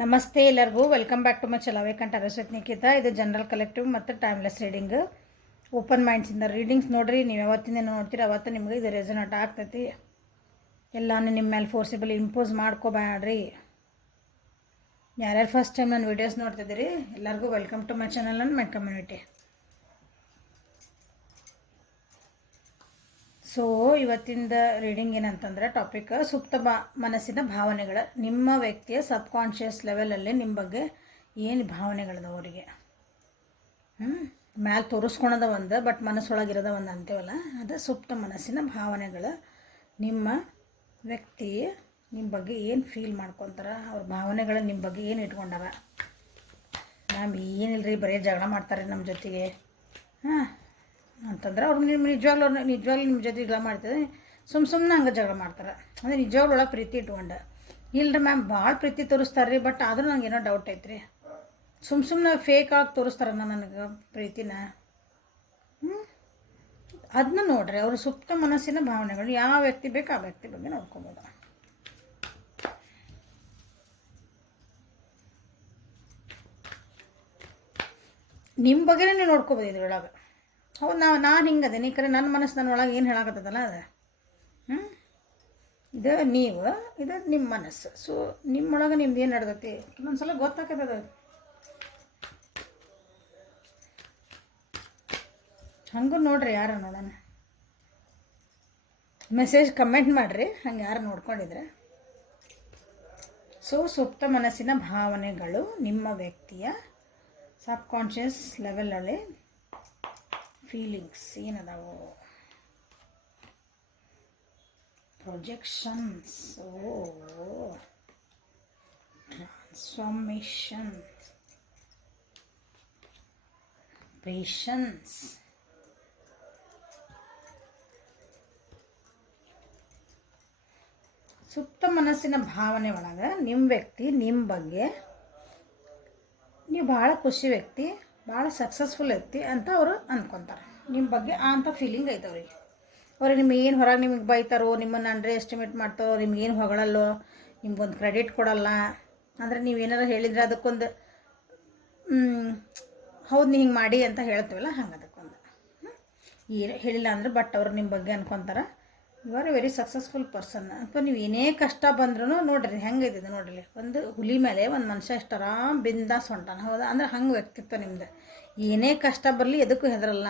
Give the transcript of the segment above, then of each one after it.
ನಮಸ್ತೆ ಎಲ್ಲರಿಗೂ welcome back to my channel ವೇಕಂಠ ಅರಸ್ವತ್ ನಿಖಿತಾ. ಇದು ಜನರಲ್ ಕಲೆಕ್ಟಿವ್ ಮತ್ತು ಟೈಮ್ಲೆಸ್ ರೀಡಿಂಗ್. ಓಪನ್ ಮೈಂಡ್ಸಿಂದ ರೀಡಿಂಗ್ಸ್ ನೋಡ್ರಿ. ನೀವು ಯಾವತ್ತಿಂದ ನೋಡ್ತೀರಿ ಅವತ್ತು ನಿಮ್ಗೆ ಇದು ರೆಸನೇಟ್ ಆಗ್ತೈತಿ. ಎಲ್ಲಾನು ನಿಮ್ಮ ಮೇಲೆ ಫೋರ್ಸಿಬಲ್ ಇಂಪೋಸ್ ಮಾಡ್ಕೋಬೇಡ್ರಿ. ಯಾರ್ಯಾರು ಫಸ್ಟ್ ಟೈಮ್ ನಾನು ವೀಡಿಯೋಸ್ ನೋಡ್ತಿದ್ದೀರಿ ಎಲ್ಲರಿಗೂ welcome to my channel and my community. So ಇವತ್ತಿಂದ ರೀಡಿಂಗ್ ಏನಂತಂದರೆ ಟಾಪಿಕ್ ಸುಪ್ತ ಮನಸ್ಸಿನ ಭಾವನೆಗಳು. ನಿಮ್ಮ ವ್ಯಕ್ತಿಯ ಸಬ್ಕಾನ್ಷಿಯಸ್ ಲೆವೆಲಲ್ಲಿ ನಿಮ್ಮ ಬಗ್ಗೆ ಏನು ಭಾವನೆಗಳದ ಅವರಿಗೆ ಮ್ಯಾಲೆ ತೋರಿಸ್ಕೊಳೋದ ಒಂದು, ಬಟ್ ಮನಸ್ಸೊಳಗಿರೋದ ಒಂದು ಅಂತೀವಲ್ಲ, ಅದು ಸುಪ್ತ ಮನಸ್ಸಿನ ಭಾವನೆಗಳು. ನಿಮ್ಮ ವ್ಯಕ್ತಿ ನಿಮ್ಮ ಬಗ್ಗೆ ಏನು ಫೀಲ್ ಮಾಡ್ಕೊತಾರೆ, ಅವ್ರ ಭಾವನೆಗಳು ನಿಮ್ಮ ಬಗ್ಗೆ ಏನು ಇಟ್ಕೊಂಡಾರ. ಮ್ಯಾಮ್ ಏನಿಲ್ಲರಿ ಬರೀ ಜಗಳ ಮಾಡ್ತಾರೆ ನಮ್ಮ ಜೊತೆಗೆ ಅಂತಂದ್ರೆ ಅವ್ರು ನಿಜವಾಗ್ಲೂ ನಿಮ್ಮ ಜೊತೆ ಜಗಳ ಮಾಡ್ತಾರೆ. ಸುಮ್ಮನೆ ಹಂಗೆ ಜಗಳ ಮಾಡ್ತಾರೆ. ಅಂದರೆ ನಿಜವಾಗ್ಲೂ ಒಳಗೆ ಪ್ರೀತಿ ಇಟ್ಕೊಂಡು ಇಲ್ಲರಿ ಮ್ಯಾಮ್ ಭಾಳ ಪ್ರೀತಿ ತೋರಿಸ್ತಾರೆ ರೀ, ಬಟ್ ಆದರೂ ನಂಗೆ ಏನೋ ಡೌಟ್ ಐತ್ರಿ. ಸುಮ್ಮನೆ ಫೇಕ್ ಆಗಿ ತೋರಿಸ್ತಾರ ನನಗೆ ಪ್ರೀತಿನ. ಅದನ್ನ ನೋಡ್ರಿ. ಅವರು ಸುಪ್ತ ಮನಸ್ಸಿನ ಭಾವನೆಗಳು ಯಾವ ವ್ಯಕ್ತಿ ಬೇಕು ಆ ವ್ಯಕ್ತಿ ಬಗ್ಗೆ ನೋಡ್ಕೊಬೋದು. ನಿಮ್ಮ ಬಗ್ಗೆನೇ ನೀವು ನೋಡ್ಕೋಬೋದು ಇದ್ರೊಳಗೆ. ಹೌದು, ನಾನು ಹಿಂಗೆ ಅದೇ ನೀ ಕರೆ ನನ್ನ ಮನಸ್ಸು ನನ್ನ ಒಳಗೆ ಏನು ಹೇಳಾಕತ್ತದಲ್ಲ ಅದು ಇದು ನೀವು, ಇದು ನಿಮ್ಮ ಮನಸ್ಸು. ಸೊ ನಿಮ್ಮೊಳಗೆ ನಿಮ್ದು ಏನು ನಡೆದೈತಿ ಇನ್ನೊಂದು ಸಲ ಗೊತ್ತಾಗ್ತದ. ಹಂಗೂ ನೋಡ್ರಿ, ಯಾರು ನೋಡೋಣ ಮೆಸೇಜ್ ಕಮೆಂಟ್ ಮಾಡಿರಿ ಹಂಗೆ ಯಾರು ನೋಡ್ಕೊಂಡಿದ್ರೆ. ಸೊ ಸುಪ್ತ ಮನಸ್ಸಿನ ಭಾವನೆಗಳು ನಿಮ್ಮ ವ್ಯಕ್ತಿಯ ಸಬ್ಕಾನ್ಷಿಯಸ್ ಲೆವೆಲಲ್ಲಿ ಫೀಲಿಂಗ್ಸ್ ಏನದಾವು. ಪ್ರೊಜೆಕ್ಷನ್ಸ್, ಟ್ರಾನ್ಸ್ಫಾರ್ಮೇಷನ್, ಪೇಷನ್ಸ್, ಸುಪ್ತ ಮನಸ್ಸಿನ ಭಾವನೆ ಒಳಗೆ ನಿಮ್ಮ ವ್ಯಕ್ತಿ ನಿಮ್ಮ ಬಗ್ಗೆ, ನೀವು ಭಾಳ ಖುಷಿ ವ್ಯಕ್ತಿ, ಭಾಳ ಸಕ್ಸಸ್ಫುಲ್ ವ್ಯಕ್ತಿ ಅಂತ ಅವರು ಅಂದ್ಕೊತಾರೆ. ನಿಮ್ಮ ಬಗ್ಗೆ ಅಂಥ ಫೀಲಿಂಗ್ ಐತೆ ಅವ್ರಿಗೆ. ಅವ್ರಿಗೆ ನಿಮ್ಗೆ ಏನು ಹೊರಗೆ ನಿಮಗೆ ಬೈತಾರೋ, ನಿಮ್ಮನ್ನು ಅಂಡರ್ ಎಸ್ಟಿಮೇಟ್ ಮಾಡ್ತಾರೋ, ನಿಮ್ಗೇನು ಹೊಗಳಲ್ಲೋ, ನಿಮ್ಗೊಂದು ಕ್ರೆಡಿಟ್ ಕೊಡಲ್ಲ. ಅಂದರೆ ನೀವೇನಾರು ಹೇಳಿದರೆ ಅದಕ್ಕೊಂದು ಹೌದು ನೀ ಹಿಂಗೆ ಮಾಡಿ ಅಂತ ಹೇಳ್ತೀವಲ್ಲ, ಹಂಗೆ ಅದಕ್ಕೊಂದು ಏನು ಹೇಳಿಲ್ಲ ಅಂದರೆ ಬಟ್ ಅವರು ನಿಮ್ಮ ಬಗ್ಗೆ ಅನ್ಕೊತಾರೆ you are a very successful person. ಅಥವಾ ನೀವು ಏನೇ ಕಷ್ಟ ಬಂದ್ರೂ ನೋಡ್ರಿ ಹೆಂಗೈತಿದೆ ನೋಡ್ರಿ. ಒಂದು ಹುಲಿ ಮೇಲೆ ಒಂದು ಮನುಷ್ಯ ಎಷ್ಟು ಆರಾಮ್ ಬಿಂದಾಸ್ ಹೊಂಟಾನ. ಹೌದಾ? ಅಂದ್ರೆ ಹಂಗೆ ವ್ಯಕ್ತಿತ್ವ ನಿಮ್ದು. ಏನೇ ಕಷ್ಟ ಬರಲಿ ಎದಕ್ಕೂ ಹೆದರಲ್ಲ,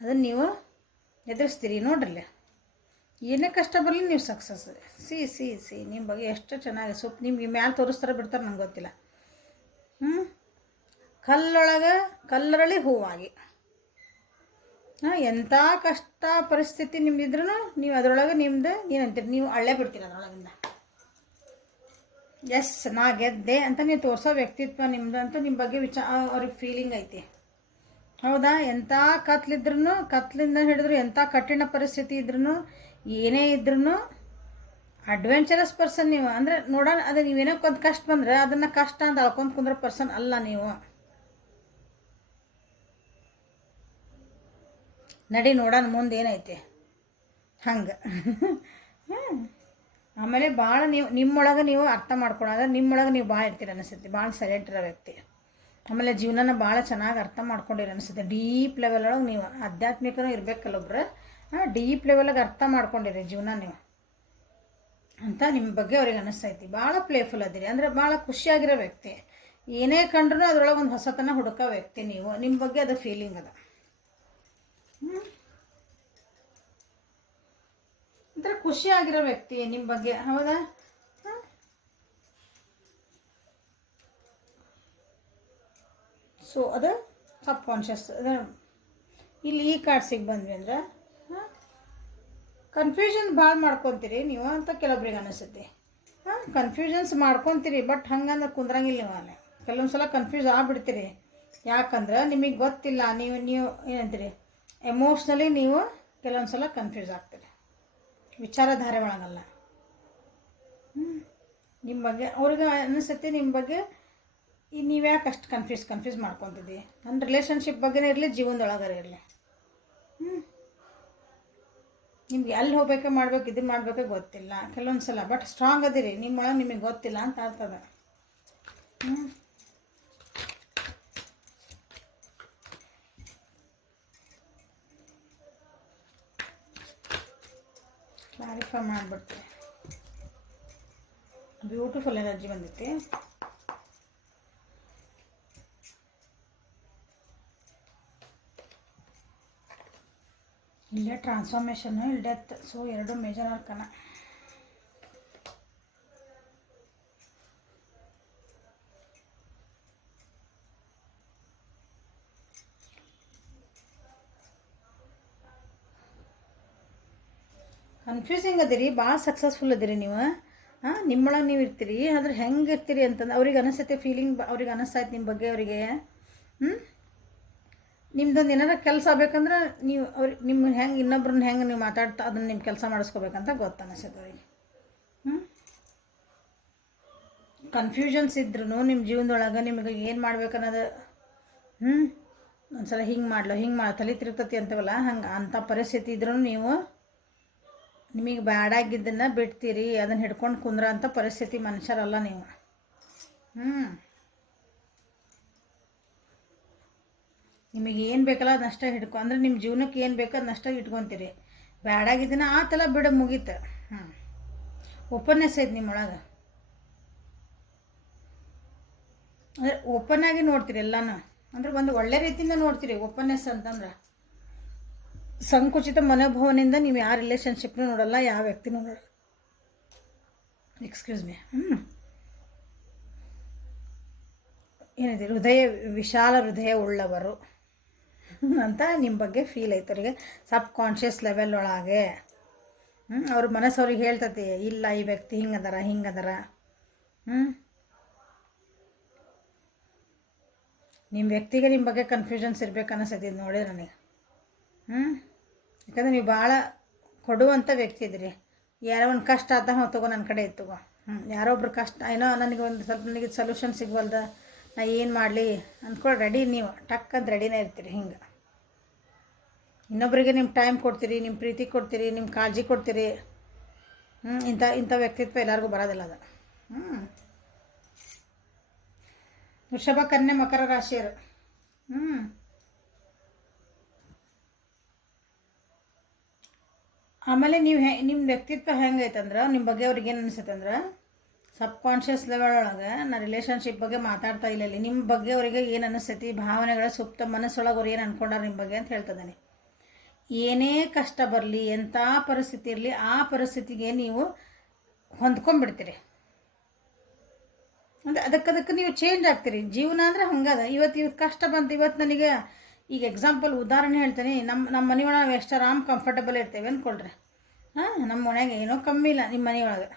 ಅದನ್ನು ನೀವು ಎದುರಿಸ್ತೀರಿ ನೋಡ್ರಿ. ಏನೇ ಕಷ್ಟ ಬರಲಿ ನೀವು ಸಕ್ಸಸ್. ಸಿ ನಿಮ್ಮ ಬಗ್ಗೆ ಎಷ್ಟು ಚೆನ್ನಾಗಿ ನಿಮ್ಗೆ ಮ್ಯಾಲೆ ತೋರಿಸ್ತಾರೆ ಬಿಡ್ತಾರೆ ನಂಗೆ ಗೊತ್ತಿಲ್ಲ. ಕಲ್ಲೊಳಗೆ ಕಲ್ಲರಳಿ ಹೂವಾಗಿ. ಎಂಥ ಕಷ್ಟ ಪರಿಸ್ಥಿತಿ ನಿಮ್ದಿದ್ರೂ ನೀವು ಅದರೊಳಗೆ ನಿಮ್ದು ಏನಂತೀರಿ, ನೀವು ಅಳ್ಳೆ ಬಿಡ್ತೀರಿ ಅದರೊಳಗಿಂದ. ಎಸ್ ನಾ ಗೆದ್ದೆ ಅಂತ ನೀವು ತೋರಿಸೋ ವ್ಯಕ್ತಿತ್ವ ನಿಮ್ದು ಅಂತ ನಿಮ್ಮ ಬಗ್ಗೆ ಅವ್ರಿಗೆ ಫೀಲಿಂಗ್ ಐತಿ. ಹೌದಾ? ಎಂಥ ಕತ್ಲಿದ್ರೂ, ಕತ್ಲಿಂದ ಹಿಡಿದ್ರು ಎಂಥ ಕಠಿಣ ಪರಿಸ್ಥಿತಿ ಇದ್ರೂ, ಏನೇ ಇದ್ರೂ ಅಡ್ವೆಂಚರಸ್ ಪರ್ಸನ್ ನೀವು. ಅಂದರೆ ನೋಡೋಣ, ಅದು ನೀವೇನೋ ಒಂದು ಕಷ್ಟ ಬಂದರೆ ಅದನ್ನು ಕಷ್ಟ ಅಂತ ಅಳ್ಕೊಂಡು ಕುಂದ್ರೋ ಪರ್ಸನ್ ಅಲ್ಲ ನೀವು. ನಡಿ ನೋಡೋಣ ಮುಂದೆ ಏನೈತೆ ಹಂಗೆ. ಆಮೇಲೆ ಭಾಳ ನಿಮ್ಮೊಳಗೆ ನೀವು ಅರ್ಥ ಮಾಡ್ಕೊಳೋದು, ನಿಮ್ಮೊಳಗೆ ನೀವು ಭಾಳ ಇರ್ತೀರಿ ಅನಿಸುತ್ತೆ. ಭಾಳ ಸೈಲೆಂಟ್ ಇರೋ ವ್ಯಕ್ತಿ. ಆಮೇಲೆ ಜೀವನನ ಭಾಳ ಚೆನ್ನಾಗಿ ಅರ್ಥ ಮಾಡ್ಕೊಂಡಿರಿ ಅನಿಸುತ್ತೆ. ಡೀಪ್ ಲೆವೆಲ್ ಒಳಗೆ ನೀವು ಆಧ್ಯಾತ್ಮಿಕನೂ ಇರಬೇಕಲ್ಲೊಬ್ರು. ಡೀಪ್ ಲೆವೆಲಾಗಿ ಅರ್ಥ ಮಾಡ್ಕೊಂಡಿರಿ ಜೀವನ ನೀವು ಅಂತ ನಿಮ್ಮ ಬಗ್ಗೆ ಅವ್ರಿಗೆ ಅನಿಸ್ತೈತಿ. ಭಾಳ ಪ್ಲೇಫುಲ್ ಅದಿರಿ, ಅಂದರೆ ಭಾಳ ಖುಷಿಯಾಗಿರೋ ವ್ಯಕ್ತಿ. ಏನೇ ಕಂಡ್ರೂ ಅದರೊಳಗೆ ಒಂದು ಹೊಸತನ ಹುಡುಕೋ ವ್ಯಕ್ತಿ ನೀವು. ನಿಮ್ಮ ಬಗ್ಗೆ ಅದು ಫೀಲಿಂಗ್ ಅದ. ಒಂಥರ ಖುಷಿಯಾಗಿರೋ ವ್ಯಕ್ತಿ ನಿಮ್ಮ ಬಗ್ಗೆ. ಹೌದಾ? ಸೊ ಅದು ಸಬ್ಕಾನ್ಷಿಯಸ್. ಇಲ್ಲಿ ಈ ಕಾರ್ಡ್ಸಿಗೆ ಬಂದ್ವಿ ಅಂದ್ರೆ ಕನ್ಫ್ಯೂಷನ್ ಭಾಳ ಮಾಡ್ಕೊತೀರಿ ನೀವು ಅಂತ ಕೆಲವೊಬ್ರಿಗೆ ಅನಿಸುತ್ತೆ. ಕನ್ಫ್ಯೂಷನ್ಸ್ ಮಾಡ್ಕೊತೀರಿ, ಬಟ್ ಹಂಗಂದ್ರೆ ಕುಂದ್ರಂಗಿಲ್ಲ ನೀವು. ಅಲ್ಲೇ ಕೆಲವೊಂದು ಸಲ ಕನ್ಫ್ಯೂಸ್ ಆಗಿಬಿಡ್ತೀರಿ. ಯಾಕಂದ್ರೆ ನಿಮಗೆ ಗೊತ್ತಿಲ್ಲ, ನೀವು ಏನಂತೀರಿ, ಎಮೋಷ್ನಲಿ ನೀವು ಕೆಲವೊಂದು ಸಲ ಕನ್ಫ್ಯೂಸ್ ಆಗ್ತೀರಿ, ವಿಚಾರಧಾರೆ ಒಳಗಲ್ಲ. ನಿಮ್ಮ ಬಗ್ಗೆ ಅವ್ರಿಗೆ ಅನಿಸುತ್ತೆ, ನಿಮ್ಮ ಬಗ್ಗೆ ನೀವು ಯಾಕೆ ಅಷ್ಟು ಕನ್ಫ್ಯೂಸ್ ಮಾಡ್ಕೊತಿದ್ದಿ. ನನ್ನ ರಿಲೇಷನ್ಶಿಪ್ ಬಗ್ಗೆನೇ ಇರಲಿ, ಜೀವನದೊಳಗರೆ ಇರಲಿ, ನಿಮ್ಗೆ ಎಲ್ಲಿ ಹೋಗ್ಬೇಕು ಮಾಡ್ಬೇಕು ಇದು ಮಾಡಬೇಕು ಗೊತ್ತಿಲ್ಲ ಕೆಲವೊಂದು ಸಲ. ಬಟ್ ಸ್ಟ್ರಾಂಗ್ ಅದಿರಿ ನಿಮ್ಮೊಳಗೆ, ನಿಮಗೆ ಗೊತ್ತಿಲ್ಲ ಅಂತ ಆಗ್ತದೆ. ಕ್ಲಾರಿಫೈ ಮಾಡಿಬಿಡ್ತೀವಿ. ಬ್ಯೂಟಿಫುಲ್ ಎನರ್ಜಿ ಬಂದೈತಿ. ಇಲ್ಲೇ ಟ್ರಾನ್ಸ್ಫಾರ್ಮೇಷನ್ನು, ಇಲ್ಲಿ ಡೆತ್. ಸೊ ಎರಡು ಮೇಜರ್ ಆರ್ಕನ. ಕನ್ಫ್ಯೂಸಿಂಗ್ ಅದಿರಿ, ಭಾಳ ಸಕ್ಸಸ್ಫುಲ್ ಅದಿರಿ ನೀವು. ನಿಮ್ಮೊಳಗೆ ನೀವು ಇರ್ತೀರಿ. ಆದ್ರೆ ಹೆಂಗೆ ಇರ್ತೀರಿ ಅಂತಂದು ಅವ್ರಿಗೆ ಅನಿಸ್ತೈತೆ, ಫೀಲಿಂಗ್ ಅವ್ರಿಗೆ ಅನಿಸ್ತೈತೆ ನಿಮ್ಮ ಬಗ್ಗೆ ಅವರಿಗೆ. ನಿಮ್ದೊಂದು ಏನಾರ ಕೆಲಸ ಆಗ್ಬೇಕಂದ್ರೆ ನೀವು ಅವ್ರಿಗೆ ನಿಮ್ಮ ಹೆಂಗೆ ಇನ್ನೊಬ್ರನ್ನ ಹೆಂಗೆ ನೀವು ಮಾತಾಡ್ತಾ ಅದನ್ನು ನಿಮ್ಮ ಕೆಲಸ ಮಾಡಿಸ್ಕೋಬೇಕಂತ ಗೊತ್ತು ಅನಿಸ್ತೈತೆ ಅವ್ರಿಗೆ. ಕನ್ಫ್ಯೂಷನ್ಸ್ ಇದ್ರೂ ನಿಮ್ಮ ಜೀವನದೊಳಗೆ ನಿಮಗೆ ಏನು ಮಾಡ್ಬೇಕನ್ನೋದು ಒಂದ್ಸಲ ಹಿಂಗೆ ತಲೆ ತಿರುಗ್ತತಿ ಅಂತವಲ್ಲ, ಹಂಗೆ ಅಂಥ ಪರಿಸ್ಥಿತಿ ಇದ್ರೂ ನೀವು ನಿಮಗೆ ಬ್ಯಾಡಾಗಿದ್ದನ್ನು ಬಿಡ್ತೀರಿ. ಅದನ್ನು ಹಿಡ್ಕೊಂಡು ಕುಂದ್ರ ಅಂಥ ಪರಿಸ್ಥಿತಿ ಮನುಷ್ಯರಲ್ಲ ನೀವು. ನಿಮಗೆ ಏನು ಬೇಕಲ್ಲ ಅದನ್ನಷ್ಟೇ ಅಂದರೆ ನಿಮ್ಮ ಜೀವನಕ್ಕೆ ಏನು ಬೇಕೋ ಅದನ್ನಷ್ಟೇ ಇಟ್ಕೊತೀರಿ. ಬ್ಯಾಡಾಗಿದ್ದನ್ನು ಆತಲ್ಲ ಬಿಡ ಮುಗೀತು. ಓಪನ್ನೆಸ್ ಐತೆ ನಿಮ್ಮೊಳಗೆ. ಅಂದರೆ ಓಪನ್ ಆಗಿ ನೋಡ್ತೀರಿ ಎಲ್ಲನೂ. ಅಂದರೆ ಒಂದು ಒಳ್ಳೆ ರೀತಿಯಿಂದ ನೋಡ್ತೀರಿ. ಓಪನ್ನೆಸ್ ಅಂತಂದ್ರೆ ಸಂಕುಚಿತ ಮನೋಭಾವನೆಯಿಂದ ನೀವು ಯಾವ ರಿಲೇಷನ್ಶಿಪ್ನೂ ನೋಡಲ್ಲ, ಯಾವ ವ್ಯಕ್ತಿನೂ ನೋಡಲ್ಲ. Excuse me. ಏನಿದೆ, ವಿಶಾಲ ಹೃದಯ ಉಳ್ಳವರು ಅಂತ ನಿಮ್ಮ ಬಗ್ಗೆ ಫೀಲ್ ಐತೆ ಅವರಿಗೆ. ಸಬ್ ಕಾನ್ಷಿಯಸ್ ಲೆವೆಲ್ ಒಳಗೆ ಅವ್ರ ಮನಸ್ಸು ಅವ್ರಿಗೆ ಹೇಳ್ತತಿ, ಇಲ್ಲ ಈ ವ್ಯಕ್ತಿ ಹಿಂಗದಾರ. ನಿಮ್ಮ ವ್ಯಕ್ತಿಗೆ ನಿಮ್ಮ ಬಗ್ಗೆ ಕನ್ಫ್ಯೂಷನ್ಸ್ ಇರ್ಬೇಕು ಅನಿಸ್ತೈತಿ ನೋಡಿ ನನಗೆ. ಯಾಕಂದ್ರೆ ನೀವು ಭಾಳ ಕೊಡುವಂಥ ವ್ಯಕ್ತಿ ಇದ್ದೀರಿ. ಯಾರೋ ಒಂದು ಕಷ್ಟ ಆದ ತಗೋ ನನ್ನ ಕಡೆ ಇತ್ತಗೋ. ಯಾರೋ ಒಬ್ರು ಕಷ್ಟ ಏನೋ ನನಗೆ ಒಂದು ಸ್ವಲ್ಪ ನನಗೆ ಸೊಲ್ಯೂಷನ್ ಸಿಗ್ವಲ್ದ, ನಾ ಏನು ಮಾಡಲಿ ಅಂದ್ಕೊಂಡು ರೆಡಿ, ನೀವು ಟಕ್ ಅಂತ ರೆಡಿನೇ ಇರ್ತೀರಿ. ಹಿಂಗೆ ಇನ್ನೊಬ್ಬರಿಗೆ ನಿಮ್ಮ ಟೈಮ್ ಕೊಡ್ತೀರಿ, ನಿಮ್ಮ ಪ್ರೀತಿ ಕೊಡ್ತೀರಿ, ನಿಮ್ಮ ಕಾಳಜಿ ಕೊಡ್ತೀರಿ. ಇಂಥ ವ್ಯಕ್ತಿತ್ವ ಎಲ್ಲರಿಗೂ ಬರೋದಿಲ್ಲ ಅದು. ವೃಷಭ, ಕನ್ಯೆ, ಮಕರ ರಾಶಿಯರು. ಆಮೇಲೆ ನೀವು ನಿಮ್ಮ ವ್ಯಕ್ತಿತ್ವ ಹೆಂಗೈತಂದ್ರೆ ನಿಮ್ಮ ಬಗ್ಗೆ ಅವ್ರಿಗೆ ಏನು ಅನಿಸುತ್ತಂದ್ರೆ ಸಬ್ ಕಾನ್ಷಿಯಸ್ ಲೆವೆಲ್ ಒಳಗೆ ನಾ ರಿಲೇಷನ್ಶಿಪ್ ಬಗ್ಗೆ ಮಾತಾಡ್ತಾ ಇಲ್ಲ. ನಿಮ್ಮ ಬಗ್ಗೆ ಅವರಿಗೆ ಏನು ಅನಿಸ್ತೈತಿ, ಭಾವನೆಗಳ ಸುಪ್ತ ಮನಸ್ಸೊಳಗೆ ಅವ್ರು ಏನು ಅಂದ್ಕೊಂಡಾರ ನಿಮ್ಮ ಬಗ್ಗೆ ಅಂತ ಹೇಳ್ತದಾನೆ. ಏನೇ ಕಷ್ಟ ಬರಲಿ, ಎಂಥ ಪರಿಸ್ಥಿತಿ ಇರಲಿ, ಆ ಪರಿಸ್ಥಿತಿಗೆ ನೀವು ಹೊಂದ್ಕೊಂಡ್ಬಿಡ್ತೀರಿ. ಅಂದರೆ ಅದಕ್ಕೆ ನೀವು ಚೇಂಜ್ ಆಗ್ತೀರಿ. ಜೀವನ ಅಂದರೆ ಹಂಗದ. ಇವತ್ತು ಕಷ್ಟ ಬಂತು, ಇವತ್ತು ನನಗೆ ಈಗ ಎಕ್ಸಾಂಪಲ್ ಉದಾಹರಣೆ ಹೇಳ್ತೀನಿ. ನಮ್ಮ ಮನೆಯೊಳಗೆ ನಾವು ಎಷ್ಟು ಆರಾಮ್ ಕಂಫರ್ಟಬಲ್ ಇರ್ತೇವೆ ಅಂದ್ಕೊಳ್ರಿ. ನಮ್ಮ ಮನೆಯಾಗ ಏನೋ ಕಮ್ಮಿ ಇಲ್ಲ ನಿಮ್ಮ ಮನೆಯೊಳಗೆ.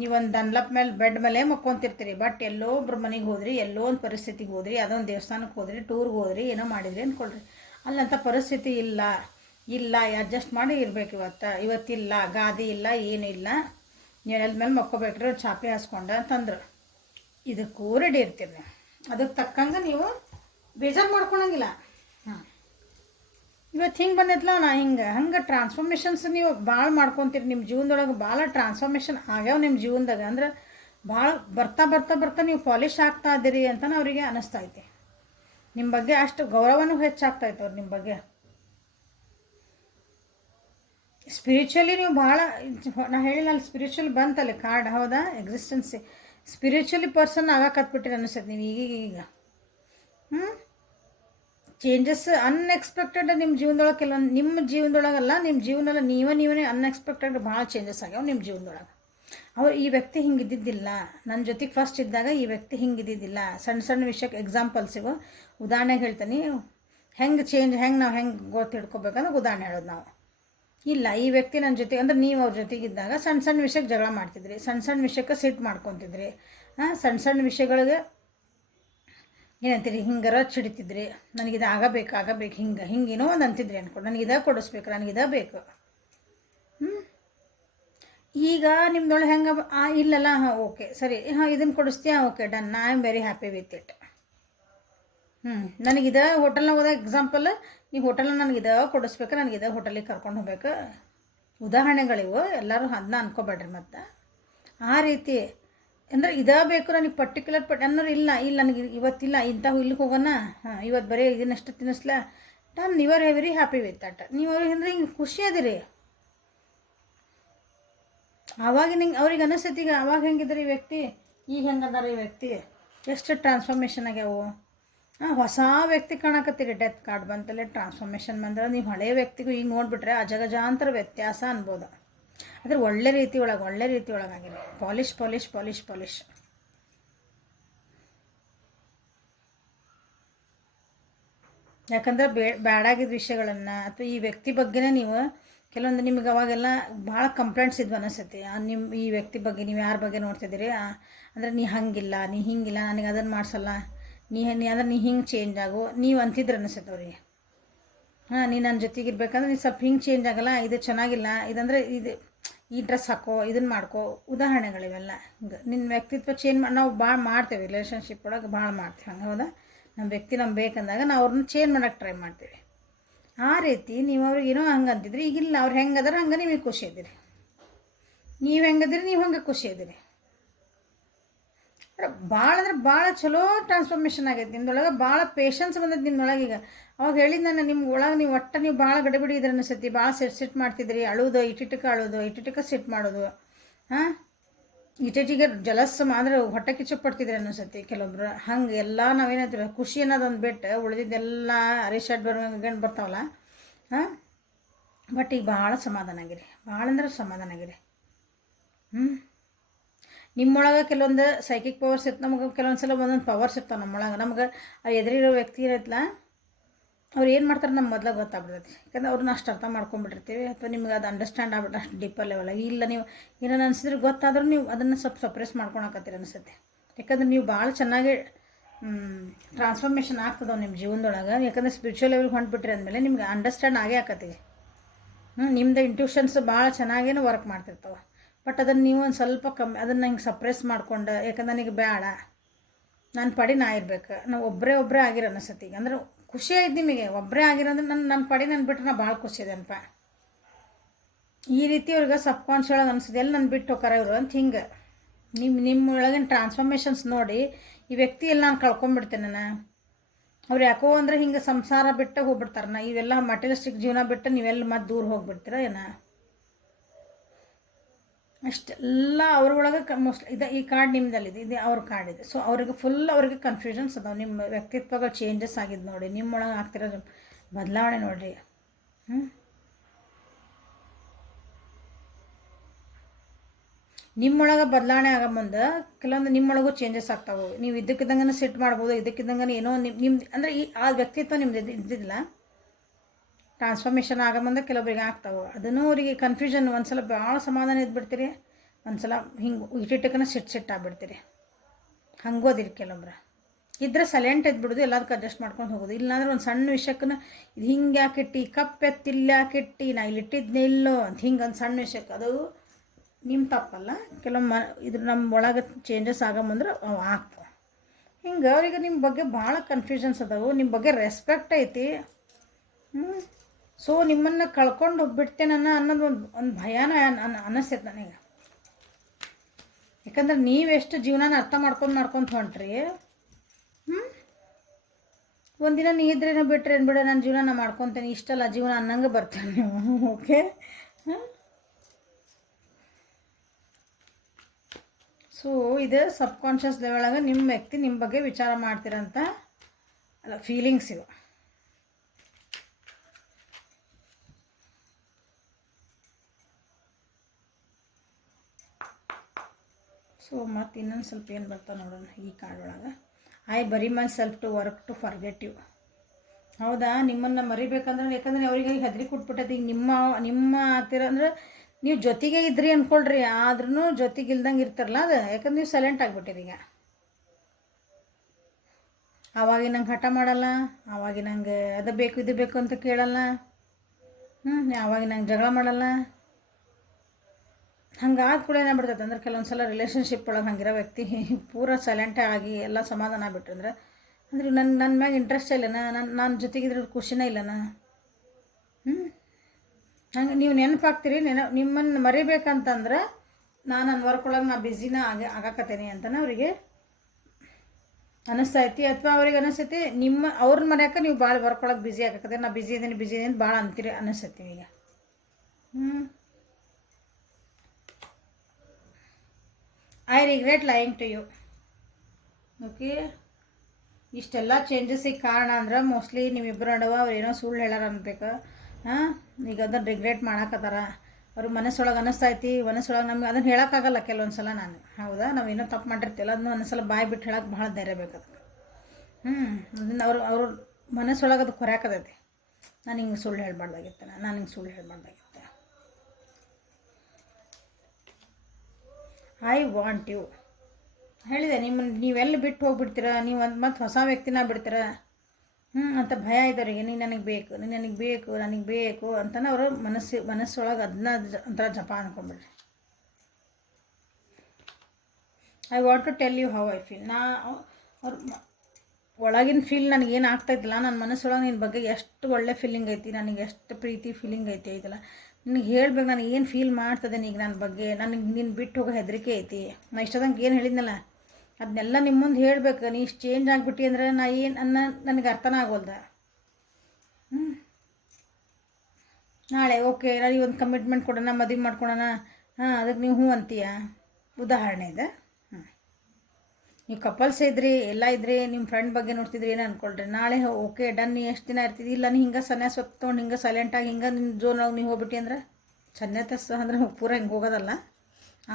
ನೀವೊಂದು ಡನ್ಲಪ್ ಮೇಲೆ ಬೆಡ್ ಮೇಲೆ ಮಕ್ಕೊತಿರ್ತೀರಿ. ಬಟ್ ಎಲ್ಲೋ ಒಬ್ರು ಮನೆಗೆ ಹೋದ್ರಿ, ಎಲ್ಲೋ ಒಂದು ಪರಿಸ್ಥಿತಿಗೆ ಹೋದ್ರಿ, ಅದೊಂದು ದೇವಸ್ಥಾನಕ್ಕೆ ಹೋದ್ರಿ, ಟೂರ್ಗೆ ಹೋದ್ರಿ, ಏನೋ ಮಾಡಿದ್ರಿ ಅಂದ್ಕೊಳ್ರಿ. ಅಲ್ಲಂಥ ಪರಿಸ್ಥಿತಿ ಇಲ್ಲ ಅಡ್ಜಸ್ಟ್ ಮಾಡಿ ಇರ್ಬೇಕು. ಇವತ್ತಿಲ್ಲ, ಗಾದಿ ಇಲ್ಲ, ಏನಿಲ್ಲ, ನೀವು ಎಲ್ ಮೇಲೆ ಮಕ್ಕೋಬೇಕ್ರಿ, ಒಂದು ಚಾಪೆ ಹಾಸ್ಕೊಂಡ ಅಂತಂದ್ರೆ ಇದಕ್ಕೂ ರೆಡಿ ಇರ್ತೀರಿ ನೀವು. ಅದಕ್ಕೆ ತಕ್ಕಂಗೆ ನೀವು ಬೇಜಾರು ಮಾಡ್ಕೊಳಂಗಿಲ್ಲ. ಇವತ್ತು ಹಿಂಗೆ ಬಂದೈತಲ್ಲ, ನಾ ಹಂಗೆ ಟ್ರಾನ್ಸ್ಫಾರ್ಮೇಷನ್ಸ್ ನೀವು ಭಾಳ ಮಾಡ್ಕೊತೀರಿ. ನಿಮ್ಮ ಜೀವನದೊಳಗೆ ಭಾಳ ಟ್ರಾನ್ಸ್ಫಾರ್ಮೇಷನ್ ಆಗ್ಯಾವ ನಿಮ್ಮ ಜೀವನದಾಗ. ಅಂದ್ರೆ ಭಾಳ ಬರ್ತಾ ನೀವು ಪಾಲಿಶ್ ಆಗ್ತಾ ಇದ್ದೀರಿ ಅಂತ ಅವರಿಗೆ ಅನ್ನಿಸ್ತೈತಿ. ನಿಮ್ಮ ಬಗ್ಗೆ ಅಷ್ಟು ಗೌರವನೂ ಹೆಚ್ಚಾಗ್ತಾಯಿತ್ತು ಅವ್ರು ನಿಮ್ಮ ಬಗ್ಗೆ. ಸ್ಪಿರಿಚುವಲಿ ನೀವು ಭಾಳ, ನಾ ಹೇಳಿಲ್ಲ ಅಲ್ಲಿ ಸ್ಪಿರಿಚುವಲ್ ಬಂತಲ್ಲಿ ಕಾರ್ಡ್, ಹೌದಾ? ಎಕ್ಸಿಸ್ಟೆನ್ಸಿ ಸ್ಪಿರಿಚುವಲಿ ಪರ್ಸನ್ ಆಗಕತ್ಬಿಟ್ಟಿರಿ ಅನಿಸ್ತೈತೆ ನೀವು ಈಗ. ಚೇಂಜಸ್ ಅನ್ಎಕ್ಸ್ಪೆಕ್ಟೆಡ್ ನಿಮ್ಮ ಜೀವನದೊಳಗೆ. ಕೆಲವೊಂದು ನಿಮ್ಮ ಜೀವನದೊಳಗಲ್ಲ, ನಿಮ್ಮ ಜೀವನದಲ್ಲಿ ನೀವೇ ಅನ್ಎಕ್ಸ್ಪೆಕ್ಟೆಡ್ ಭಾಳ ಚೇಂಜಸ್ ಆಗ್ಯಾವ ನಿಮ್ಮ ಜೀವನದೊಳಗೆ. ಈ ವ್ಯಕ್ತಿ ಹಿಂಗಿದ್ದಿದ್ದಿಲ್ಲ, ನನ್ನ ಜೊತೆಗೆ ಫಸ್ಟ್ ಇದ್ದಾಗ ಈ ವ್ಯಕ್ತಿ ಹಿಂಗಿದ್ದಿದ್ದಿಲ್ಲ. ಸಣ್ಣ ವಿಷಯಕ್ಕೆ ಎಕ್ಸಾಂಪಲ್ಸಿಗೂ ಉದಾಹರಣೆಗೆ ಹೇಳ್ತೀನಿ. ಹೆಂಗೆ ನಾವು ಗೊತ್ತು ಹಿಡ್ಕೊಬೇಕಂದ್ರೆ ಉದಾಹರಣೆ ಹೇಳೋದು ನಾವು. ಇಲ್ಲ, ಈ ವ್ಯಕ್ತಿ ನನ್ನ ಜೊತೆ ಅಂದ್ರೆ ನೀವು ಅವ್ರ ಜೊತೆಗಿದ್ದಾಗ ಸಣ್ಣ ವಿಷಯಕ್ಕೆ ಜಗಳ ಮಾಡ್ತಿದ್ರಿ, ಸಣ್ಣ ವಿಷಯಕ್ಕೆ ಸಿಟ್ಟು ಮಾಡ್ಕೊತಿದ್ರಿ, ಸಣ್ಣ ವಿಷಯಗಳಿಗೆ ಏನಂತೀರಿ ಹಿಂಗಾರ ಚಿಡಿತಿದ್ರಿ. ನನಗಿದು ಆಗಬೇಕು ಹಿಂಗೇನೋ ಒಂದು ಅಂತಿದ್ರಿ ಅನ್ಕೊಂಡು, ನನಗಿದ ಕೊಡಿಸ್ಬೇಕು, ನನಗಿದ ಬೇಕು. ಈಗ ನಿಮ್ದೊಳಗೆ ಹೆಂಗೆ ಇಲ್ಲಲ್ಲ, ಓಕೆ ಸರಿ, ಇದನ್ನು ಕೊಡಿಸ್ತೀಯಾ, okay done, I am very happy with it. ನನಗಿದ ಹೋಟೆಲ್ನಾಗ ಹೋದಾಗ ಎಕ್ಸಾಂಪಲ್, ನೀವು ಹೋಟೆಲ್ನ ನನಗಿದ ಕೊಡಿಸ್ಬೇಕು, ನನಗಿದ ಹೋಟೆಲಿಗೆ ಕರ್ಕೊಂಡು ಹೋಗ್ಬೇಕು. ಉದಾಹರಣೆಗಳಿವು, ಎಲ್ಲರೂ ಅದನ್ನ ಅನ್ಕೋಬೇಡ್ರಿ. ಮತ್ತು ಆ ರೀತಿ ಅಂದರೆ ಇದೇ ಬೇಕು ನನಗೆ ಪರ್ಟಿಕ್ಯುಲರ್ ಅನ್ನೋರು ಇಲ್ಲ ಇಲ್ಲ ನನಗೆ ಇವತ್ತಿಲ್ಲ ಇಂಥವು ಇಲ್ಲಿಗೆ ಹೋಗೋಣ ಹಾಂ ಇವತ್ತು ಬರೀ ಇದನ್ನಷ್ಟು ತಿನ್ನಿಸ್ಲ done you are very happy with that. ನೀವು ಅವ್ರಿಗೆ ಅಂದರೆ ಹಿಂಗೆ ಖುಷಿ ಅದಿರಿ. ಆವಾಗ ನಿಂಗೆ ಅವ್ರಿಗೆ ಅನಿಸ್ತೈತಿ ಈಗ ಅವಾಗ ಹೆಂಗಿದ್ರಿ ಈ ವ್ಯಕ್ತಿ, ಈಗ ಹೆಂಗದಾರ ಈ ವ್ಯಕ್ತಿ, ಎಷ್ಟು ಟ್ರಾನ್ಸ್ಫಾರ್ಮೇಷನ್ ಆಗ್ಯಾವು. ಹೊಸ ವ್ಯಕ್ತಿ ಕಾಣಕತ್ತೀರಿ. ಡೆತ್ ಕಾರ್ಡ್ ಬಂತಲ್ಲೇ ಟ್ರಾನ್ಸ್ಫಾರ್ಮೇಷನ್ ಬಂದ್ರೆ ನೀವು ಹಳೆಯ ವ್ಯಕ್ತಿಗೂ ಈಗ ನೋಡಿಬಿಟ್ರೆ ಅಜಗಜಾಂತರ ವ್ಯತ್ಯಾಸ ಅನ್ಬೋದು. ಆದರೆ ಒಳ್ಳೆ ರೀತಿ ಒಳಗಾಗಿದೆ. Polish polish polish polish. ಯಾಕಂದ್ರೆ ಬ್ಯಾಡಾಗಿದ್ದ ವಿಷಯಗಳನ್ನು ಅಥವಾ ಈ ವ್ಯಕ್ತಿ ಬಗ್ಗೆನೇ ನೀವು ಕೆಲವೊಂದು ನಿಮಗೆ ಅವಾಗೆಲ್ಲ ಭಾಳ ಕಂಪ್ಲೇಂಟ್ಸ್ ಇದ್ವು ಅನಿಸುತ್ತೆ. ಈ ವ್ಯಕ್ತಿ ಬಗ್ಗೆ ನೀವು ಯಾರ ಬಗ್ಗೆ ನೋಡ್ತಿದ್ದೀರಿ ಅಂದರೆ ನೀ ಹಂಗಿಲ್ಲ, ನೀ ಹಿಂಗಿಲ್ಲ, ನನಗೆ ಅದನ್ನು ಮಾಡಿಸಲ್ಲ, ನೀ ಅಂದ್ರೆ ನೀ ಹಿಂಗೆ ಚೇಂಜ್ ಆಗು ನೀವು ಅಂತಿದ್ರು ಅನಿಸುತ್ತೆ ಅವ್ರಿಗೆ. ನೀ ನನ್ನ ಜೊತೆಗೆ ಇರ್ಬೇಕಂದ್ರೆ ನೀನು ಸ್ವಲ್ಪ ಹಿಂಗೆ ಚೇಂಜ್ ಆಗಲ್ಲ, ಇದು ಚೆನ್ನಾಗಿಲ್ಲ, ಇದಂದರೆ ಇದು ಈ ಡ್ರೆಸ್ ಹಾಕೋ, ಇದನ್ನು ಮಾಡ್ಕೋ, ಉದಾಹರಣೆಗಳಿವೆಲ್ಲ. ಹಿಂಗೆ ನಿನ್ನ ವ್ಯಕ್ತಿತ್ವ ಚೇಂಜ್ ನಾವು ಭಾಳ ಮಾಡ್ತೇವೆ ರಿಲೇಷನ್ಶಿಪ್ ಒಳಗೆ ಭಾಳ ಮಾಡ್ತೀವಿ. ಹಂಗೆ ಹೌದಾ, ನಮ್ಮ ವ್ಯಕ್ತಿ ನಮ್ಗೆ ಬೇಕಂದಾಗ ನಾವು ಅವ್ರನ್ನ ಚೇಂಜ್ ಮಾಡೋಕ್ಕೆ ಟ್ರೈ ಮಾಡ್ತೀವಿ. ಆ ರೀತಿ ನೀವು ಅವ್ರಿಗೆ ಏನೋ ಹಂಗೆ ಅಂತಿದ್ರಿ, ಈಗಿಲ್ಲ ಅವ್ರು ಹೆಂಗೆ ಅದಾರ ಹಂಗೆ ನಿಮಗೆ ಖುಷಿ ಇದ್ದೀರಿ, ನೀವು ಹೆಂಗದಿರಿ ನೀವು ಹಂಗೆ ಖುಷಿ ಇದ್ದೀರಿ. ಭಾಳ ಅಂದ್ರೆ ಭಾಳ ಚಲೋ ಟ್ರಾನ್ಸ್ಫಾರ್ಮೇಷನ್ ಆಗೈತೆ ನಿಮ್ದೊಳಗೆ. ಭಾಳ ಪೇಷನ್ಸ್ ಬಂದದ್ದು ನಿಮ್ಮೊಳಗೆ. ಈಗ ಅವಾಗ ಹೇಳಿದ್ದು ನಾನು ನಿಮ್ಮ ಒಳಗೆ ನೀವು ಒಟ್ಟು ನೀವು ಭಾಳ ಗಡಿಬಿಡಿ ಇದ್ರೆ ಅನಿಸತಿ, ಭಾಳ ಸಿಟ್ಟು ಮಾಡ್ತಿದ್ರಿ, ಅಳೋದು ಇಟ್ಟಿಟ್ಟಕ್ಕೆ ಅಳೋದು, ಇಟ್ಟಿಟ್ಟಕ್ಕೆ ಸಿಟ್ಟು ಮಾಡೋದು, ಇಟ್ಟಿಗೆ ಜಲಸ್ ಅಂದರೆ ಹೊಟ್ಟೆ ಕಿಚ್ಚು ಪಡ್ತಿದ್ರಿ ಅನಿಸತಿ ಕೆಲವೊಬ್ರು. ಹಂಗೆ ಎಲ್ಲ ನಾವೇನಂತೀವಿ ಖುಷಿ ಅನ್ನೋದೊಂದು ಬಿಟ್ಟು ಉಳಿದಿದ್ದೆಲ್ಲ ಅರಿಶಡ್ ಗಂಡು ಬರ್ತಾವಲ್ಲ. ಬಟ್ ಈಗ ಭಾಳ ಸಮಾಧಾನ ಆಗಿರಿ, ಭಾಳ ಅಂದ್ರೆ ಸಮಾಧಾನ ಆಗಿರಿ. ನಿಮ್ಮೊಳಗೆ ಕೆಲವೊಂದು ಸೈಕಿಕ್ ಪವರ್ಸ್ ಇರ್ತ, ನಮಗೆ ಕೆಲವೊಂದು ಸಲ ಒಂದೊಂದು ಪವರ್ಸ್ ಇರ್ತಾವೆ ನಮ್ಮೊಳಗೆ. ನಮ್ಗೆ ಆ ಎದುರಿರೋ ವ್ಯಕ್ತಿ ಇರತ್ತಲ್ಲ, ಅವ್ರು ಏನು ಮಾಡ್ತಾರೆ ನಮ್ಮ ಮೊದಲಾಗ ಗೊತ್ತಾಗ್ಬಿಡ್ತೈತಿ. ಯಾಕಂದ್ರೆ ಅವ್ರನ್ನ ಅಷ್ಟು ಅರ್ಥ ಮಾಡ್ಕೊಂಡ್ಬಿಟ್ಟಿರ್ತೀವಿ, ಅಥವಾ ನಿಮ್ಗೆ ಅದು ಅಂಡರ್ಸ್ಟ್ಯಾಂಡ್ ಆಗ್ಬಿಟ್ಟು ಅಷ್ಟು ಡೀಪರ್ ಲೆವೆಲಾಗಿ. ಇಲ್ಲ ನೀವು ಏನೇನು ಅನಿಸಿದ್ರೆ ಗೊತ್ತಾದ್ರೂ ನೀವು ಅದನ್ನು ಸ್ವಲ್ಪ ಸಪ್ರೆಸ್ ಮಾಡ್ಕೊಳಕತ್ತೀರಿ ಅನಿಸುತ್ತೆ. ಯಾಕಂದ್ರೆ ನೀವು ಭಾಳ ಚೆನ್ನಾಗಿ ಟ್ರಾನ್ಸ್ಫಾರ್ಮೇಷನ್ ಆಗ್ತದೆ ನಿಮ್ಮ ಜೀವನದೊಳಗೆ. ಯಾಕಂದರೆ ಸ್ಪಿರಿಚುವಲ್ ಲೆವೆಲ್ಗೆ ಹೊಂಟ್ಬಿಟ್ರಿ ಅಂದಮೇಲೆ ನಿಮ್ಗೆ ಅಂಡರ್ಸ್ಟ್ಯಾಂಡ್ ಆಗೇ ಆಕತ್ತೀವಿ. ನಿಮ್ಮದು ಇಂಟ್ಯೂಷನ್ಸ್ ಭಾಳ ಚೆನ್ನಾಗೇನು ವರ್ಕ್ ಮಾಡ್ತಿರ್ತಾವೆ. ಬಟ್ ಅದನ್ನು ನೀವು ಒಂದು ಸ್ವಲ್ಪ ಕಮ್ಮಿ ಅದನ್ನು ಹಿಂಗೆ ಸಪ್ರೆಸ್ ಮಾಡ್ಕೊಂಡು, ಯಾಕಂದ್ರೆ ನನಗೆ ಬೇಡ, ನನ್ನ ಪಡಿ ನಾ ಇರ್ಬೇಕು, ನಾವು ಒಬ್ಬರೇ ಆಗಿರೋ ಅನಿಸತ್ತೀಗ. ಅಂದ್ರೆ ಖುಷಿ ಆಯ್ತು ನಿಮಗೆ ಒಬ್ಬರೇ ಆಗಿರೋಂದ್ರೆ ನನ್ನ ಪಡಿ ನಾನು ಬಿಟ್ಟರೆ ನಾ ಭಾಳ ಖುಷಿ ಇದೆನಪ್ಪ. ಈ ರೀತಿ ಅವ್ರಿಗೆ ಸಬ್ಕಾನ್ಷಿಯಸ್ ಒಳಗೆ ಅನಿಸಿದೆ, ಎಲ್ಲಿ ನನ್ನ ಬಿಟ್ಟು ಹೋಗಾರ ಇವರು ಅಂತ. ಹಿಂಗೆ ನಿಮ್ಮೊಳಗಿನ ಟ್ರಾನ್ಸ್ಫಾರ್ಮೇಷನ್ಸ್ ನೋಡಿ ಈ ವ್ಯಕ್ತಿ ಎಲ್ಲ ನಾನು ಕಳ್ಕೊಂಡ್ಬಿಡ್ತೇನೆ ನಾನು. ಅವ್ರು ಯಾಕೋ ಅಂದರೆ ಹಿಂಗೆ ಸಂಸಾರ ಬಿಟ್ಟು ಹೋಗ್ಬಿಡ್ತಾರೆ. ಇವೆಲ್ಲ ಮಟೀರಿಯಲಿಸ್ಟಿಕ್ ಜೀವನ ಬಿಟ್ಟು ನೀವೆಲ್ಲ ಮತ್ತೆ ದೂರ ಹೋಗ್ಬಿಡ್ತೀರ ಏನ. ಅಷ್ಟೆಲ್ಲ ಅವ್ರೊಳಗೆ ಮೋಸ್ಟ್ಲಿ ಇದು ಈ ಕಾರ್ಡ್ ನಿಮ್ದಲ್ಲಿದೆ, ಇದು ಅವ್ರ ಕಾರ್ಡ್ ಇದೆ. ಸೊ ಅವ್ರಿಗೆ ಫುಲ್ ಅವ್ರಿಗೆ ಕನ್ಫ್ಯೂಷನ್ಸ್ ಅದಾವೆ. ನಿಮ್ಮ ವ್ಯಕ್ತಿತ್ವಗಳು ಚೇಂಜಸ್ ಆಗಿದ್ದು ನೋಡಿ, ನಿಮ್ಮೊಳಗೆ ಆಗ್ತಿರೋ ಬದಲಾವಣೆ ನೋಡಿರಿ. ನಿಮ್ಮೊಳಗೆ ಬದಲಾವಣೆ ಆಗೋ ಮುಂದೆ ಕೆಲವೊಂದು ನಿಮ್ಮೊಳಗೂ ಚೇಂಜಸ್ ಆಗ್ತಾವೆ. ನೀವು ಇದಕ್ಕಿದ್ದಂಗೆ ಸಿಟ್ಟು ಮಾಡ್ಬೋದು, ಇದಕ್ಕಿದ್ದಂಗೆ ಏನೋ ನಿಮ್ಮ ಅಂದರೆ ಆ ವ್ಯಕ್ತಿತ್ವ ನಿಮ್ದು ಇದ್ದಿದ್ದಿಲ್ಲ. ಟ್ರಾನ್ಸ್ಫಾರ್ಮೇಷನ್ ಆಗೋ ಮುಂದೆ ಕೆಲವೊಬ್ಬರಿಗೆ ಆಗ್ತಾವೆ. ಅದನ್ನು ಅವರಿಗೆ ಕನ್ಫ್ಯೂಷನ್. ಒಂದು ಸಲ ಭಾಳ ಸಮಾಧಾನ ಇದ್ಬಿಡ್ತೀರಿ, ಒಂದು ಸಲ ಹಿಂಗೆ ಇಟ್ಟಿಟ್ಟಕ್ಕನ ಸಿಟ್ಟಾಗ್ಬಿಡ್ತೀರಿ. ಹಂಗೋದಿರಿ ಕೆಲವೊಬ್ರು. ಇದ್ರೆ ಸೈಲೆಂಟ್ ಇದ್ಬಿಡೋದು, ಎಲ್ಲದಕ್ಕೂ ಅಡ್ಜಸ್ಟ್ ಮಾಡ್ಕೊಂಡು ಹೋಗೋದು. ಇಲ್ಲಾಂದ್ರೆ ಒಂದು ಸಣ್ಣ ವಿಷಯಕ್ಕನ ಇದು ಹಿಂಗೆ ಯಾಕಿಟ್ಟು, ಕಪ್ಪೆತ್ತಿಲ್ಲ ಯಾಕಿಟ್ಟು, ನಾ ಇಲ್ಲಿ ಇಟ್ಟಿದ್ನೇ ಇಲ್ಲೋ ಅಂತ ಹಿಂಗೆ ಒಂದು ಸಣ್ಣ ವಿಷಯಕ್ಕೆ ಅದು ನಿಮ್ಮ ತಪ್ಪಲ್ಲ. ಕೆಲವೊಮ್ಮೆ ಇದ್ರ ನಮ್ಮ ಒಳಗೆ ಚೇಂಜಸ್ ಆಗೋ ಮುಂದ್ರೆ ಅವು ಆಗ್ತವೆ. ಹಿಂಗೆ ಅವ್ರಿಗೆ ನಿಮ್ಮ ಬಗ್ಗೆ ಭಾಳ ಕನ್ಫ್ಯೂಷನ್ಸ್ ಅದಾವೆ, ನಿಮ್ಮ ಬಗ್ಗೆ ರೆಸ್ಪೆಕ್ಟ್ ಐತಿ. ಸೊ ನಿಮ್ಮನ್ನು ಕಳ್ಕೊಂಡು ಹೋಗ್ಬಿಡ್ತೇನೆ ಅನ್ನೋದು ಒಂದು ಭಯಾನ ಅನ್ನಿಸ್ತೈತೆ ನನಗೆ. ಯಾಕಂದ್ರೆ ನೀವೆಷ್ಟು ಜೀವನ ಅರ್ಥ ಮಾಡ್ಕೊಂಡು ಹೊಂಟ್ರಿ. ಒಂದಿನ ನೀ ಇದ್ರೇನೋ ಬಿಟ್ರೇನು ಬಿಡ, ನನ್ನ ಜೀವನ ನಾನು ಮಾಡ್ಕೊತೇನೆ, ಇಷ್ಟಲ್ಲ ಜೀವನ ಅನ್ನಂಗೆ ಬರ್ತೇನೆ ನೀವು. ಓಕೆ. ಸೊ ಇದು ಸಬ್ಕಾನ್ಷಿಯಸ್ ಲೆವೆಲಾಗ ನಿಮ್ಮ ವ್ಯಕ್ತಿ ನಿಮ್ಮ ಬಗ್ಗೆ ವಿಚಾರ ಮಾಡ್ತೀರಂತ ಅಲ್ಲ, ಫೀಲಿಂಗ್ಸ್ ಇವು. ಸೊ ಮತ್ತು ಇನ್ನೊಂದು ಸ್ವಲ್ಪ ಏನು ಬರ್ತಾವೆ ನೋಡೋಣ ಈ ಕಾರ್ಡ್ ಒಳಗೆ. I bury myself to work to forget you. ಹೌದಾ, ನಿಮ್ಮನ್ನು ಮರಿಬೇಕಂದ್ರೆ, ಯಾಕಂದ್ರೆ ಅವ್ರಿಗೆ ಹೆದರಿ ಕೊಟ್ಬಿಟ್ಟೈತಿ. ಈಗ ನಿಮ್ಮ ಹತ್ತಿರ ಅಂದ್ರೆ ನೀವು ಜೊತೆಗೆ ಇದ್ರಿ ಅಂದ್ಕೊಳ್ರಿ, ಆದ್ರೂ ಜೊತೆಗೆ ಇಲ್ದಂಗೆ ಇರ್ತಾರಲ್ಲ ಅದು. ಯಾಕಂದ್ರೆ ನೀವು ಸೈಲೆಂಟ್ ಆಗಿಬಿಟ್ಟಿರಿ. ಈಗ ಆವಾಗಿ ನಂಗೆ ಹಠ ಮಾಡಲ್ಲ, ಆವಾಗಿ ನಂಗೆ ಅದು ಬೇಕು ಇದು ಬೇಕು ಅಂತ ಕೇಳಲ್ಲ, ಆವಾಗಿ ನಂಗೆ ಜಗಳ ಮಾಡಲ್ಲ. ಹಂಗಾದ ಕೂಡ ಏನಾಗ್ಬಿಡ್ತೈತೆ ಅಂದ್ರೆ ಕೆಲವೊಂದು ಸಲ ರಿಲೇಷನ್ಶಿಪ್ ಒಳಗೆ ಹಂಗಿರೋ ವ್ಯಕ್ತಿ ಪೂರ ಸೈಲೆಂಟೇ ಆಗಿ ಎಲ್ಲ ಸಮಾಧಾನ ಆಗ್ಬಿಟ್ರೆ ಅಂದ್ರೆ ನನ್ನ ಮ್ಯಾಗ ಇಂಟ್ರೆಸ್ಟ್ ಇಲ್ಲನ, ನನ್ನ ಜೊತೆಗಿದ್ರೆ ಖುಷಿನೇ ಇಲ್ಲನ. ಹಂಗೆ ನೀವು ನೆನಪಾಗ್ತೀರಿ. ನಿಮ್ಮನ್ನು ಮರಿಬೇಕಂತಂದ್ರೆ ನನ್ನ ವರ್ಕ್ ಒಳಗೆ ನಾ ಬ್ಯುಸಿನ ಆಗಾಕತ್ತೇನೆ ಅಂತಲೇ ಅವರಿಗೆ ಅನ್ನಿಸ್ತೈತಿ, ಅಥವಾ ಅವ್ರಿಗೆ ಅನಿಸ್ತೈತಿ ಅವ್ರನ್ನ ಮರ್ಯಾಕೆ ನೀವು ಭಾಳ ವರ್ಕ್ ಒಳಗೆ ಬ್ಯುಸಿ ಆಗಕತ್ತೆ, ನಾ ಬ್ಯುಸಿ ಇದ್ದೀನಿ ಭಾಳ ಅಂತೀರಿ ಅನ್ನಿಸ್ತೈತಿ ಈಗ. I regret lying to you. Okay, ಇಷ್ಟೆಲ್ಲ ಚೇಂಜಸ್ಸಿಗೆ ಕಾರಣ ಅಂದ್ರೆ ಮೋಸ್ಟ್ಲಿ ನಿಮ್ಮಿಬ್ಬರು ನಡುವೆ ಅವ್ರು ಏನೋ ಸುಳ್ಳು ಹೇಳಾರ ಅನ್ಬೇಕು. ಈಗ ಅದನ್ನು ರಿಗ್ರೆಟ್ ಮಾಡಾಕತ್ತಾರ, ಅವ್ರ ಮನಸ್ಸೊಳಗೆ ಅನ್ನಿಸ್ತೈತಿ, ಮನಸ್ಸೊಳಗೆ ನಮ್ಗೆ ಅದನ್ನು ಹೇಳೋಕ್ಕಾಗಲ್ಲ ಕೆಲವೊಂದು ಸಲ. ನಾನು ಹೌದಾ, ನಾವೇನೋ ತಪ್ಪು ಮಾಡಿರ್ತೀವಲ್ಲ, ಅದನ್ನು ಒಂದೊಂದ್ಸಲ ಬಾಯಿ ಬಿಟ್ಟು ಹೇಳೋಕೆ ಭಾಳ ಧೈರ್ಯ ಬೇಕು ಅದಕ್ಕೆ. ಅದನ್ನು ಅವ್ರ ಮನಸ್ಸೊಳಗೆ ಅದು ಕೊರ್ಯಾಕತೈತಿ, ನಾನು ಹಿಂಗೆ ಸುಳ್ಳು ಹೇಳ್ಬಾರ್ದಾಗಿತ್ತು, ನಾನು ಹಿಂಗೆ ಸುಳ್ಳು ಹೇಳ್ಬಾರ್ದಾಗಿತ್ತು. ಐ ವಾಂಟ್ ಯು ಹೇಳಿದೆ, ನೀವೆಲ್ಲಿ ಬಿಟ್ಟು ಹೋಗ್ಬಿಡ್ತೀರ, ನೀವು ಮತ್ತು ಹೊಸ ವ್ಯಕ್ತಿನ ಬಿಡ್ತೀರ ಅಂತ ಭಯ ಇದ್ದವರಿಗೆ, ನೀನು ನನಗೆ ಬೇಕು, ನೀನು ನನಗೆ ಬೇಕು, ನನಗೆ ಬೇಕು ಅಂತಲೇ ಅವರು ಮನಸ್ಸೊಳಗೆ ಅದನ್ನ ಒಂಥರ ಜಪ ಅಂದ್ಕೊಂಡ್ಬಿಡ್ರಿ. I want to tell you how I feel. ಅವ್ರ ಒಳಗಿನ ಫೀಲ್ ನನಗೇನು ಆಗ್ತಾಯಿದ್ದಿಲ್ಲ, ನನ್ನ ಮನಸ್ಸೊಳಗೆ ನಿನ್ನ ಬಗ್ಗೆ ಎಷ್ಟು ಒಳ್ಳೆ ಫೀಲಿಂಗ್ ಐತಿ, ನನಗೆ ಎಷ್ಟು ಪ್ರೀತಿ ಫೀಲಿಂಗ್ ಐತಲ್ಲ, ನಿನಗೆ ಹೇಳ್ಬೇಕು ನಾನು ಏನು ಫೀಲ್ ಮಾಡ್ತದೆ ಈಗ ನನ್ನ ಬಗ್ಗೆ, ನನಗೆ ನಿನ್ನ ಬಿಟ್ಟು ಹೋಗೋ ಹೆದರಿಕೆ ಐತಿ. ನಾ ಇಷ್ಟದಂಗೆ ಏನು ಹೇಳಿದ್ನಲ್ಲ ಅದನ್ನೆಲ್ಲ ನಿಮ್ಮ ಮುಂದೆ ಹೇಳ್ಬೇಕು. ನೀ ಇಷ್ಟು ಚೇಂಜ್ ಆಗಿಬಿಟ್ಟು ಅಂದರೆ ನಾ ಏನು ನನಗೆ ಅರ್ಥನೇ ಆಗೋಲ್ದ. ನಾಳೆ ಓಕೆ ನನಗೆ ಒಂದು ಕಮಿಟ್ಮೆಂಟ್ ಕೊಡೋಣ, ಮದುವೆ ಮಾಡ್ಕೊಳೋಣ, ಅದಕ್ಕೆ ನೀವು ಹ್ಞೂ ಅಂತೀಯ, ಉದಾಹರಣೆ ಇದೆ. ನೀವು ಕಪಲ್ಸ್ ಇದ್ರಿ, ಎಲ್ಲ ಇದ್ರಿ, ನಿಮ್ಮ ಫ್ರೆಂಡ್ ಬಗ್ಗೆ ನೋಡ್ತಿದ್ರಿ ಏನು ಅಂದ್ಕೊಳ್ರಿ, ನಾಳೆ ಓಕೆ ಡನ್, ನೀ ಎಷ್ಟು ದಿನ ಇರ್ತಿದ್ದಿ, ಇಲ್ಲ ನೀ ಹಿಂಗೆ ಸನ್ಯಾಸ ತೊಗೊಂಡು ಹಿಂಗೆ ಸೈಲೆಂಟಾಗಿ ಹಿಂಗೆ ನಿನ್ನ ಜೋನಾಗಿ ನೀವು ಹೋಗ್ಬಿಟ್ಟು ಅಂದ್ರೆ ಸನ್ಯಾಸ ಅಂದ್ರೆ ಪೂರ ಹಿಂಗೆ ಹೋಗೋದಲ್ಲ,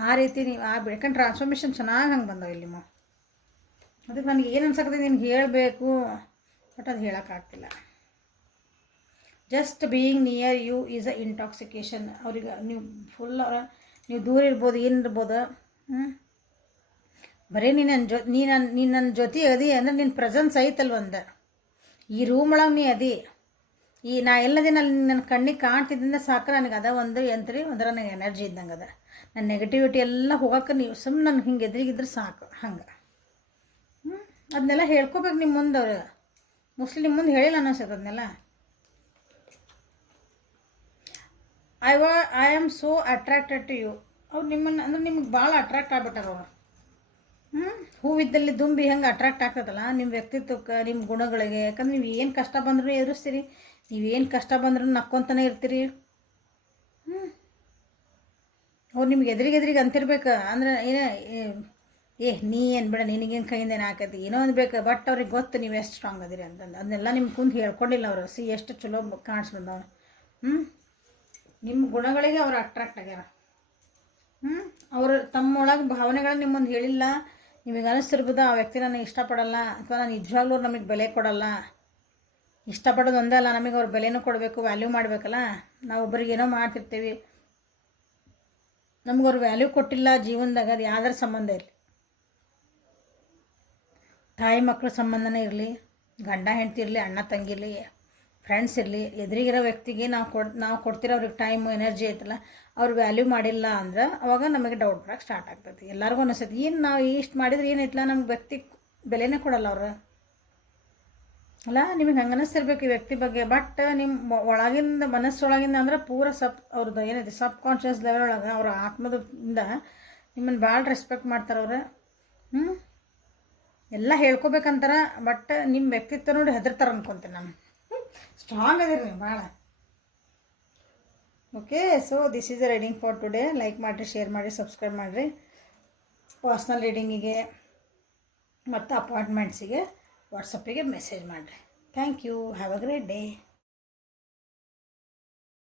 ಆ ರೀತಿ ನೀವು ಯಾಕಂದ್ರೆ ಟ್ರಾನ್ಸ್ಫಾರ್ಮೇಷನ್ ಚೆನ್ನಾಗಿ ಹಂಗೆ ಬಂದವು ಇಲ್ಲಿ ಅದಕ್ಕೆ ನನಗೆ ಏನು ಅನ್ಸಕತ್ತೆ ನಿನ್ಗೆ ಹೇಳಬೇಕು, ಬಟ್ ಅದು ಹೇಳೋಕ್ಕಾಗ್ತಿಲ್ಲ. Just being near you is a intoxication. ಅವ್ರಿಗೆ ನೀವು ಫುಲ್ ನೀವು ದೂರ ಇರ್ಬೋದು, ಏನಿರ್ಬೋದು, ಬರೀ ನೀ ನನ್ನ ಜೊತೆ ಅದಿ ಅಂದ್ರೆ ನಿನ್ನ ಪ್ರೆಸೆನ್ಸ್ ಐತಲ್ವ ಒಂದು ಈ ರೂಮ್ ಒಳಗೆ ನೀ ಅದಿ, ಈ ನಾ ಎಲ್ಲದಿನ ಅಲ್ಲಿ ನನ್ನ ಕಣ್ಣಿಗೆ ಕಾಣ್ತಿದ್ದಿಂದ ಸಾಕು, ನನಗೆ ಅದ ಒಂದು ಒಂಥರ ನನಗೆ ಎನರ್ಜಿ ಇದ್ದಂಗೆ ಅದ, ನನ್ನ ನೆಗೆಟಿವಿಟಿ ಎಲ್ಲ ಹೋಗೋಕೆ ನೀವು ಸುಮ್ಮನೆ ನನಗೆ ಹಿಂಗೆ ಎದುರಿಗಿದ್ರೆ ಸಾಕು. ಹಂಗೆ ಅದನ್ನೆಲ್ಲ ಹೇಳ್ಕೊಬೇಕು ನಿಮ್ಮ ಮುಂದೆ. ಅವ್ರು ಮೋಸ್ಟ್ಲಿ ನಿಮ್ಮ ಮುಂದೆ ಹೇಳಿಲ್ಲ ಅನ್ನಿಸ್ತದೆ ಅದನ್ನೆಲ್ಲ. I am so attracted to you. ಅವ್ರು ನಿಮ್ಮನ್ನು ಅಂದ್ರೆ ನಿಮ್ಗೆ ಭಾಳ ಅಟ್ರಾಕ್ಟ್ ಆಗ್ಬಿಟ್ಟಾರ ಅವರು. ಹೂವಿದ್ದಲ್ಲಿ ದುಂಬಿ ಹೆಂಗೆ ಅಟ್ರಾಕ್ಟ್ ಆಗ್ತದಲ್ಲ ನಿಮ್ಮ ವ್ಯಕ್ತಿತ್ವಕ್ಕೆ, ನಿಮ್ಮ ಗುಣಗಳಿಗೆ. ಯಾಕಂದ್ರೆ ನೀವು ಏನು ಕಷ್ಟ ಬಂದ್ರೂ ಎದುರಿಸ್ತೀರಿ, ನೀವೇನು ಕಷ್ಟ ಬಂದ್ರೂ ನಕ್ಕೊತಾನೆ ಇರ್ತೀರಿ. ಅವ್ರು ನಿಮ್ಗೆ ಎದುರಿಗೆ ಅಂತಿರ್ಬೇಕು ಅಂದ್ರೆ ನೀ ಏನು ಬೇಡ, ನಿನಗೇನು ಕೈಯಿಂದ ಏನು ಹಾಕೈತಿ ಏನೋ ಅನ್ಬೇಕು, ಬಟ್ ಅವ್ರಿಗೆ ಗೊತ್ತು ನೀವು ಎಷ್ಟು ಸ್ಟ್ರಾಂಗ್ ಅದಿರಿ ಅಂತಂದು. ಅದನ್ನೆಲ್ಲ ನಿಮ್ಮ ಕುಂದು ಹೇಳ್ಕೊಂಡಿಲ್ಲ ಅವರು. ಎಷ್ಟು ಚಲೋ ಕಾಣಿಸ್ಬಂದವ್ರು. ನಿಮ್ಮ ಗುಣಗಳಿಗೆ ಅವ್ರು ಅಟ್ರಾಕ್ಟ್ ಆಗ್ಯಾರ. ಅವರು ತಮ್ಮೊಳಗೆ ಭಾವನೆಗಳನ್ನ ನಿಮ್ಮ ಮುಂದೆ ಹೇಳಿಲ್ಲ. ನಿಮಗೆ ಅನಿಸ್ತಿರ್ಬೋದು ಆ ವ್ಯಕ್ತಿ ನನಗೆ ಇಷ್ಟಪಡಲ್ಲ, ಅಥವಾ ನಾನು ನಿಜವಾಗ್ಲೂ ನಮಗೆ ಬೆಲೆ ಕೊಡಲ್ಲ. ಇಷ್ಟಪಡೋದು ಒಂದೇ ಅಲ್ಲ, ನಮಗೆ ಅವ್ರ ಬೆಲೆನೂ ಕೊಡಬೇಕು, ವ್ಯಾಲ್ಯೂ ಮಾಡಬೇಕಲ್ಲ. ನಾವು ಒಬ್ಬರಿಗೆ ಏನೋ ಮಾಡ್ತಿರ್ತೀವಿ, ನಮ್ಗೆ ಅವ್ರು ವ್ಯಾಲ್ಯೂ ಕೊಟ್ಟಿಲ್ಲ ಜೀವನದಾಗ, ಅದು ಯಾವ್ದಾರ ಸಂಬಂಧ ಇರಲಿ, ತಾಯಿ ಮಕ್ಕಳ ಸಂಬಂಧನೇ ಇರಲಿ, ಗಂಡ ಹೆಂಡತಿ ಇರಲಿ, ಅಣ್ಣ ತಂಗಿ ಇರಲಿ, ಫ್ರೆಂಡ್ಸ್ ಇರಲಿ, ಎದುರಿಗಿರೋ ವ್ಯಕ್ತಿಗೆ ನಾವು ಕೊಡ್ತಿರೋ ಅವ್ರಿಗೆ ಟೈಮು ಎನರ್ಜಿ ಐತಲ್ಲ, ಅವ್ರು ವ್ಯಾಲ್ಯೂ ಮಾಡಿಲ್ಲ ಅಂದ್ರೆ ಅವಾಗ ನಮಗೆ ಡೌಟ್ ಬರೋಕ್ಕೆ ಸ್ಟಾರ್ಟ್ ಆಗ್ತೈತಿ. ಎಲ್ಲರಿಗೂ ಅನಿಸ್ತೈತಿ ಏನು ನಾವು ಇಷ್ಟು ಮಾಡಿದ್ರೆ ಏನೈತಲ್ಲ, ನಮ್ಗೆ ವ್ಯಕ್ತಿ ಬೆಲೆನೇ ಕೊಡಲ್ಲ ಅವರು ಅಲ್ಲ. ನಿಮಗೆ ಹಂಗೆ ಅನ್ನಿಸ್ತಿರ್ಬೇಕು ಈ ವ್ಯಕ್ತಿ ಬಗ್ಗೆ, ಬಟ್ ನಿಮ್ಮ ಒಳಗಿಂದ ಮನಸ್ಸೊಳಗಿಂದ ಅಂದ್ರೆ ಪೂರ ಅವ್ರದ್ದು ಏನೈತಿ ಸಬ್ ಕಾನ್ಷಿಯಸ್ ಲೆವೆಲ್ ಒಳಗೆ ಅವ್ರ ಆತ್ಮದಿಂದ ನಿಮ್ಮನ್ನು ಭಾಳ ರೆಸ್ಪೆಕ್ಟ್ ಮಾಡ್ತಾರೆ ಅವ್ರು. ಎಲ್ಲ ಹೇಳ್ಕೊಬೇಕಂತಾರೆ, ಬಟ್ ನಿಮ್ಮ ವ್ಯಕ್ತಿತ್ವ ನೋಡಿ ಹೆದರ್ತಾರೆ ಅನ್ಕೊತೀನಿ ನಾನು. ಸ್ಟ್ರಾಂಗ್ ಅದಿರಿ ನೀವು ಭಾಳ. Okay, so this is a reading for today. Like ಮಾಡಿರಿ, ಶೇರ್ ಮಾಡಿರಿ, ಸಬ್ಸ್ಕ್ರೈಬ್ ಮಾಡಿರಿ. ಪರ್ಸ್ನಲ್ ರೀಡಿಂಗಿಗೆ ಮತ್ತು ಅಪಾಯಿಂಟ್ಮೆಂಟ್ಸಿಗೆ ವಾಟ್ಸಪ್ಪಿಗೆ ಮೆಸೇಜ್ ಮಾಡಿರಿ. Thank you. Have a great day.